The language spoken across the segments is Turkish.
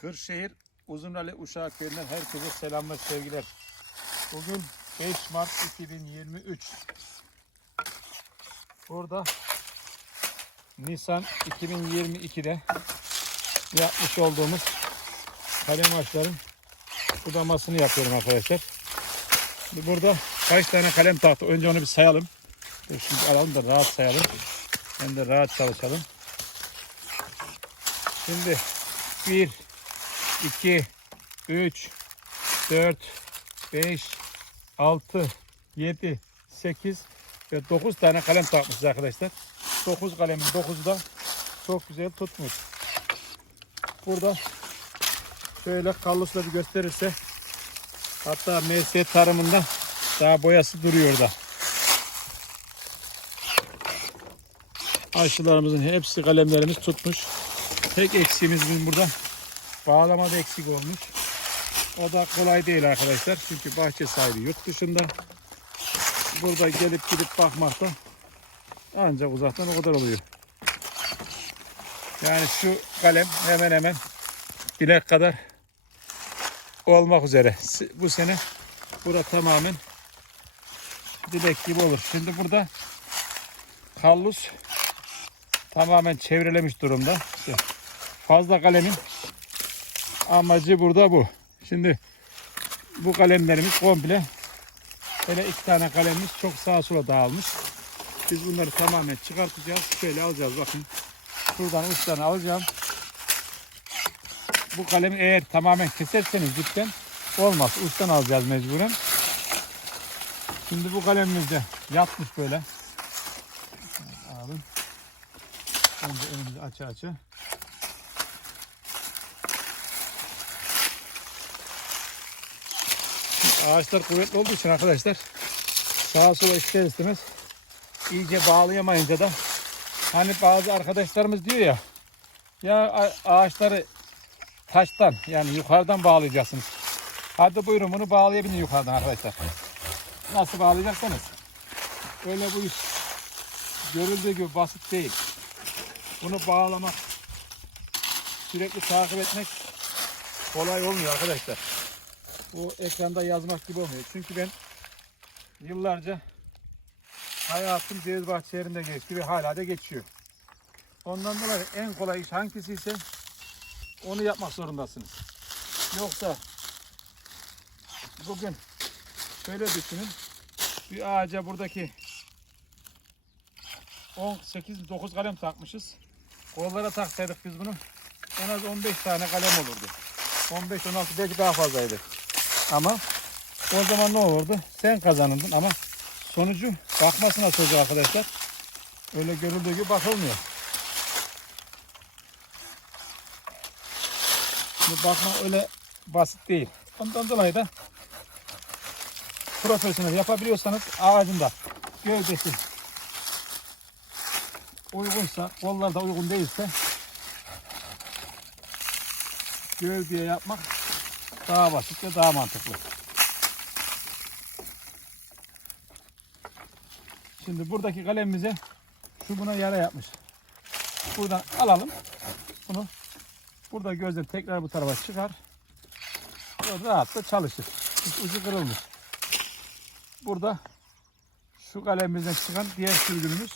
Kırşehir Uzunali Uşak Köyü'nden herkese selam ve sevgiler. Bugün 5 Mart 2023. Burada Nisan 2022'de yapmış olduğumuz kalem ağaçların budamasını yapıyorum arkadaşlar. Şimdi burada kaç tane kalem taktı? Önce onu bir sayalım. Dur Şimdi alalım da rahat sayalım. Hem de rahat çalışalım. Şimdi 1, 2, 3, 4, 5, 6, 7, 8 ve 9 tane kalem takmışız arkadaşlar. 9 kalemin 9'u da çok güzel tutmuş. Burada şöyle kallusla bir gösterirse hatta MS tarımında daha boyası duruyor da. Aşılarımızın hepsi kalemlerimiz tutmuş. Tek eksiğimiz bizim burada bağlamada eksik olmuş. O da kolay değil arkadaşlar. Çünkü bahçe sahibi yurt dışında. Burada gelip gidip bakmakta ancak uzaktan o kadar oluyor. Yani şu kalem hemen hemen bilek kadar olmak üzere. Bu sene burada tamamen dilek gibi olur. Şimdi burada kallus tamamen çevrelemiş durumda. İşte fazla kalemin amacı burada bu. Şimdi bu kalemlerimiz komple böyle iki tane kalemimiz çok sağa sola dağılmış. Biz bunları tamamen çıkartacağız. Şöyle alacağız bakın. Şuradan uçlarını alacağım. Bu kalemi eğer tamamen keserseniz dipten olmaz. Uçtan alacağız mecburen. Şimdi bu kalemimiz de yatmış böyle. Alın. Önce önümüzü açı açı. Ağaçlar kuvvetli olduğu için arkadaşlar sağa sola ister istemez iyice bağlayamayınca da hani bazı arkadaşlarımız diyor ya ya ağaçları taştan yani yukarıdan bağlayacaksınız. Hadi buyurun bunu bağlayabilin yukarıdan arkadaşlar. Nasıl bağlayacaksanız. Öyle bu iş görüldüğü gibi basit değil. Bunu bağlamak, sürekli takip etmek kolay olmuyor arkadaşlar. Bu ekranda yazmak gibi olmuyor. Çünkü ben yıllarca hayatım ceviz bahçelerinde geçti ve hala da geçiyor. Ondan dolayı en kolay iş hangisi ise onu yapmak zorundasınız. Yoksa bugün şöyle düşünün. Bir ağaca buradaki 18 9 kalem takmışız. Kollara taksaydık biz bunu en az 15 tane kalem olurdu. 15 16 belki daha fazlaydı. Ama o zaman ne olurdu? Sen kazanırdın ama sonucu bakması nasıl olacak arkadaşlar? Öyle görüldüğü gibi bakılmıyor. Şimdi bakma öyle basit değil. Ondan dolayı da profesyonel yapabiliyorsanız ağacın da gövdesi uygunsa, kollar da uygun değilse gövdeye yapmak daha basit ve daha mantıklı. Şimdi buradaki kalemimize şu buna yara yapmış. Buradan alalım. Bunu burada gözden tekrar bu tarafa çıkar. O rahatla çalışır. Hiç ucu kırılmış. Burada şu kalemimizden çıkan diğer sürgünümüz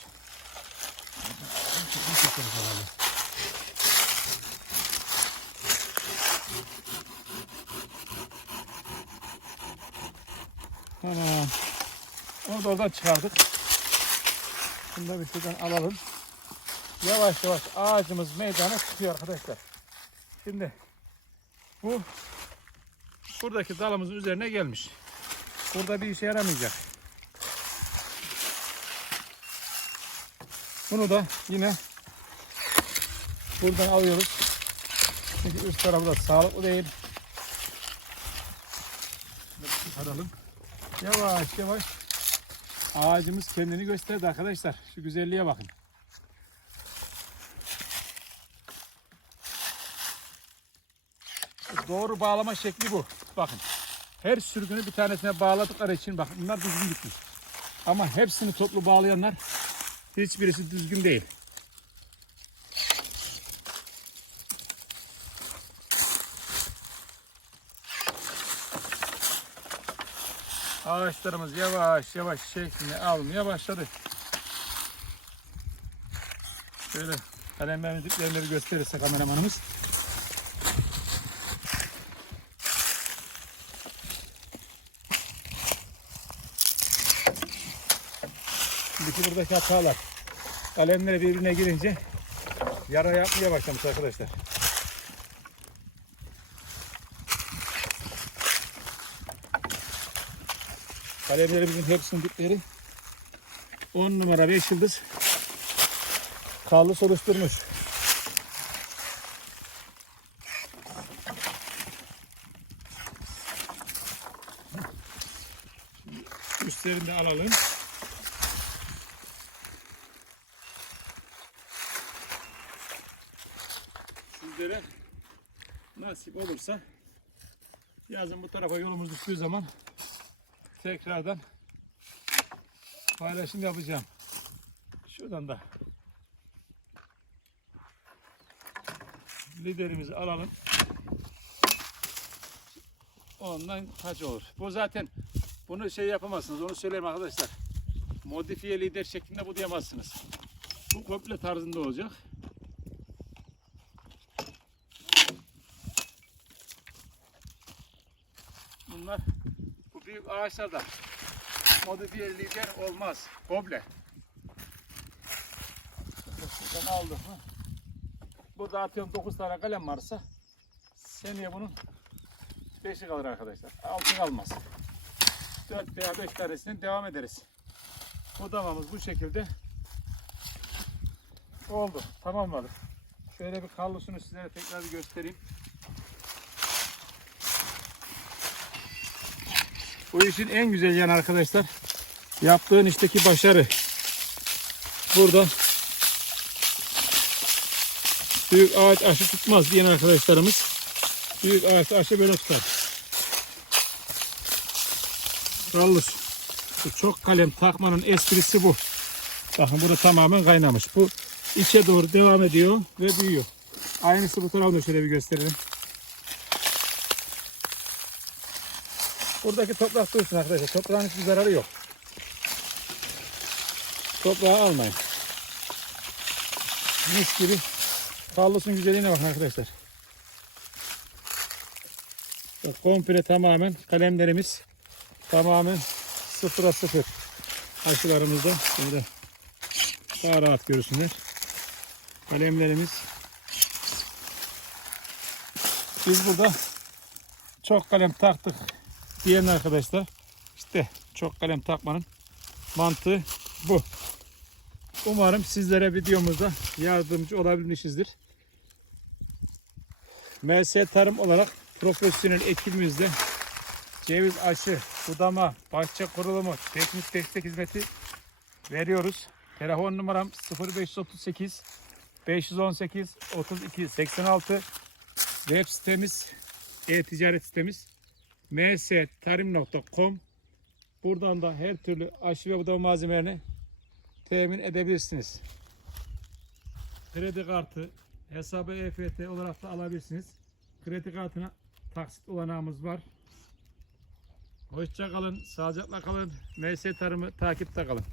Tamam. Onu da oradan çıkardık. Bunu da bir şuradan alalım. Yavaş yavaş ağacımız meydana çıkıyor arkadaşlar. Şimdi bu buradaki dalımızın üzerine gelmiş. Burada bir işe yaramayacak. Bunu da yine buradan alıyoruz. Çünkü üst tarafı da sağlıklı değil. Çıkaralım. Yavaş yavaş ağacımız kendini gösterdi arkadaşlar. Şu güzelliğe bakın. Doğru bağlama şekli bu. Bakın. Her sürgünü bir tanesine bağladıkları için bakın bunlar düzgün gitmiş. Ama hepsini toplu bağlayanlar hiçbirisi düzgün değil. Ağaçlarımız yavaş yavaş şeklini almaya başladı. Şöyle kalemlerin diplerini gösterirse kameramanımız. Şimdiki buradaki hatalar. Kalemler birbirine girince yara yapmaya başlamış arkadaşlar. Kalemlerimizin hepsinin dipleri 10 numara 5 yıldız kallı oluşturmuş. Üstlerini de alalım. Sizlere nasip olursa yazın bu tarafa yolumuz düştüğü zaman tekrardan paylaşım yapacağım. Şuradan da liderimizi alalım. Ondan kaç olur? Bu zaten bunu şey yapamazsınız. Onu söyleyeyim arkadaşlar. Modifiye lider şeklinde bu diyemezsiniz. Bu komple tarzında olacak. Bunlar bu büyük ağaçlarda modifiye lider olmaz. Komple. Şuradan aldım. Burada atıyorum 9 tane kalem varsa seneye bunun 5'i kalır arkadaşlar. 6 kalmaz. 4 veya 5 tanesinden devam ederiz. Budamamız bu şekilde oldu. Tamamladık. Şöyle bir kallosunu sizlere tekrar göstereyim. Bu işin en güzel yanı arkadaşlar yaptığın işteki başarı. Burada büyük ağaç aşı tutmaz diyen arkadaşlarımız büyük ağaç aşı böyle tutar. Rallus. Bu çok kalem takmanın esprisi bu. Bakın burada tamamen kaynamış. Bu içe doğru devam ediyor ve büyüyor. Aynısı bu tarafta şöyle bir gösterelim. Buradaki toprak dursun arkadaşlar. Toprağın hiçbir zararı yok. Toprağı almayın. Mis gibi kallosun güzelliğine bakın arkadaşlar. Komple tamamen kalemlerimiz tamamen sıfıra sıfır aşılarımızda. Burada daha rahat görürsünler. Kalemlerimiz biz burada çok kalem taktık diyen arkadaşlar işte çok kalem takmanın mantığı bu. Umarım sizlere videomuzda yardımcı olabilmişizdir. MS Tarım olarak profesyonel ekibimizde ceviz aşı, budama, bahçe kurulumu, teknik destek hizmeti veriyoruz. Telefon numaram 0538 518 32 86 web sitemiz e-ticaret sitemiz mstarim.com Buradan da her türlü aşı ve budama malzemelerini temin edebilirsiniz. Kredi kartı, hesabı EFT olarak da alabilirsiniz. Kredi kartına taksit olanağımız var. Hoşça kalın, sağlıcakla kalın. MS Tarım'ı takipte kalın.